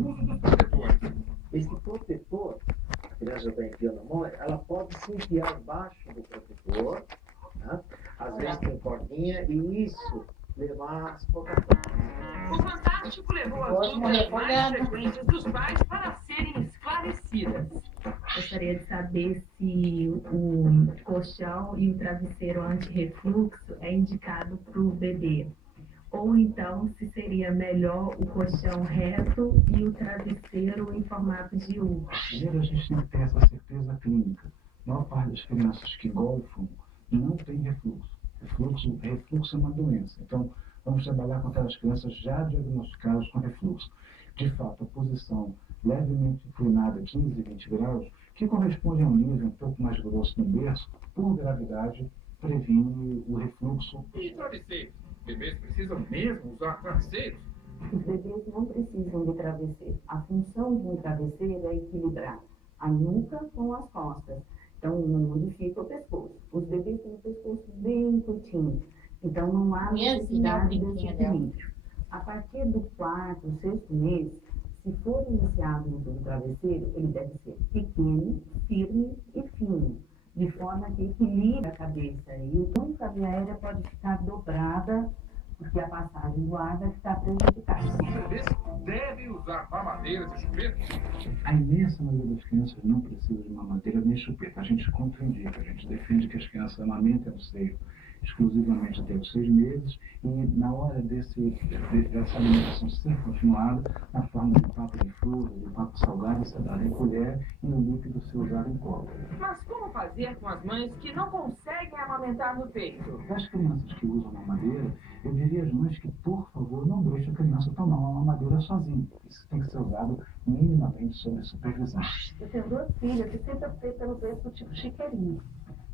uso dos protetores. Esse protetor, a criança está enfiando a mão, ela pode se enfiar embaixo do protetor, né? Às vezes tem cordinha, e isso levar as Coca-Cola. O Fantástico levou as dúvidas mais frequentes dos pais para serem esclarecidas. Gostaria de saber se o colchão e o travesseiro anti-refluxo é indicado para o bebê. Ou então, se seria melhor o colchão reto e o travesseiro em formato de U. Primeiro, a gente tem que ter essa certeza clínica. A maior parte das crianças que golfam não tem refluxo. Refluxo é uma doença. Então, vamos trabalhar com aquelas crianças já diagnosticadas com refluxo. De fato, a posição levemente inclinada, 15, 20 graus, que corresponde a um nível um pouco mais grosso no berço, por gravidade, previne o refluxo. E travesseiros? Bebês precisam mesmo usar travesseiros? Os bebês não precisam de travesseiro. A função de um travesseiro é equilibrar a nuca com as costas. Então, não modifica o pescoço. Os bebês têm o pescoço bem curtinho. Então, não há necessidade desse equilíbrio. A partir do 4º, 6º mês, se for iniciado o uso do travesseiro, ele deve ser pequeno, firme e fino, de forma que equilibre a cabeça. E a via aérea pode ficar dobrada, porque a passagem do ar vai ficar prejudicada. Os bebês devem usar mamadeiras e chupetas? A imensa maioria das crianças não precisa de mamadeira nem chupeta. A gente contraindica, a gente defende que as crianças amamentem no seio exclusivamente até os 6 meses, e na hora dessa alimentação ser continuada, na forma de papo de fruta, de papo salgado, você dá em colher e o líquido ser usado em copo. Mas como fazer com as mães que não conseguem amamentar no peito? Para as crianças que usam mamadeira, eu diria às mães que, por favor, não deixem a criança tomar uma mamadeira sozinha. Isso tem que ser usado minimamente sob supervisão. Eu tenho 2 filhas que sempre optei pelo berço do tipo chiqueirinho.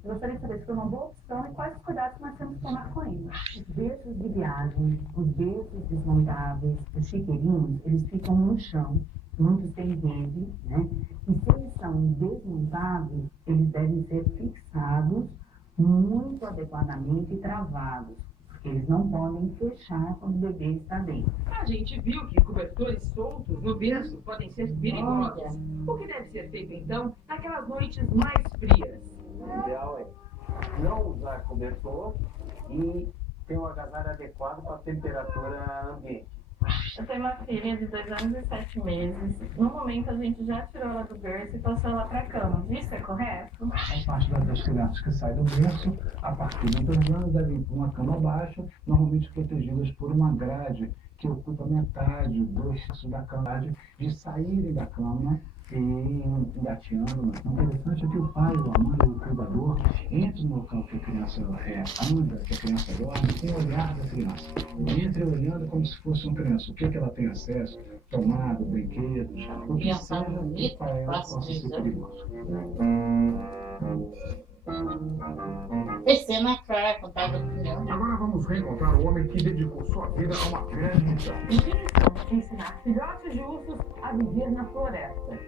Eu gostaria de saber se foi uma boa opção e quais os cuidados que nós temos que tomar com eles. Os berços de viagem, os berços desmontáveis, os chiqueirinhos, eles ficam no chão, muitos têm rede, né? E se eles são desmontáveis, eles devem ser fixados muito adequadamente e travados, porque eles não podem fechar quando o bebê está dentro. A gente viu que cobertores soltos no berço podem ser perigosos. O que deve ser feito, então, naquelas noites mais frias? O ideal é não usar cobertor e ter um agasalho adequado para a temperatura ambiente. Eu tenho uma filha de 2 anos e 7 meses. No momento, a gente já tirou ela do berço e passou ela para a cama. Isso é correto? A parte das crianças que saem do berço, a partir de 2 anos, devem ir para uma cama baixa, normalmente protegidas por uma grade que ocupa metade, 2/3 da cama, de saírem da cama e engateando. O interessante é que o pai, ou a mãe, ou o cuidador entre no local que a criança anda, que a criança dorme, sem olhar da criança. Entre olhando como se fosse uma criança. O que ela tem acesso? Tomada, brinquedos, o que seja que para ela possa ser perigoso. Descer na cara, contar da opinião. Agora vamos reencontrar o homem que dedicou sua vida a uma grande missão. Missão de ensinar filhotes de ursos a viver na floresta.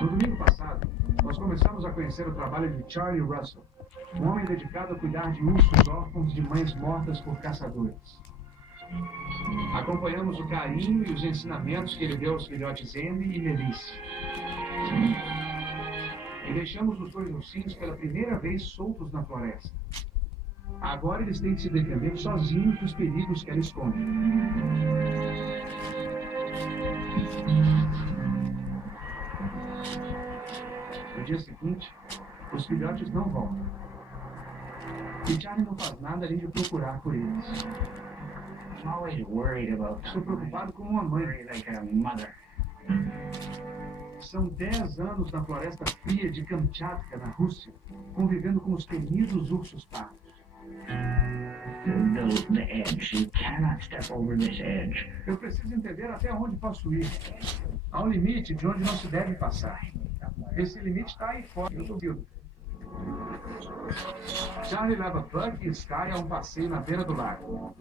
No domingo passado, nós começamos a conhecer o trabalho de Charlie Russell, um homem dedicado a cuidar de ursos órfãos de mães mortas por caçadores. Acompanhamos o carinho e os ensinamentos que ele deu aos filhotes Andy e Melissa. E deixamos os 2 ursinhos pela primeira vez soltos na floresta. Agora eles têm que se defender sozinhos dos perigos que ela esconde. No dia seguinte, os filhotes não voltam. E Charlie não faz nada além de procurar por eles. Estou preocupado como uma mãe. São 10 anos na floresta fria de Kamchatka, na Rússia, convivendo com os temidos ursos pardos. Eu preciso entender até onde posso ir. Há um limite de onde não se deve passar. Esse limite está aí fora. Eu duvido. Charlie leva Buck e Sky a um passeio na beira do lago.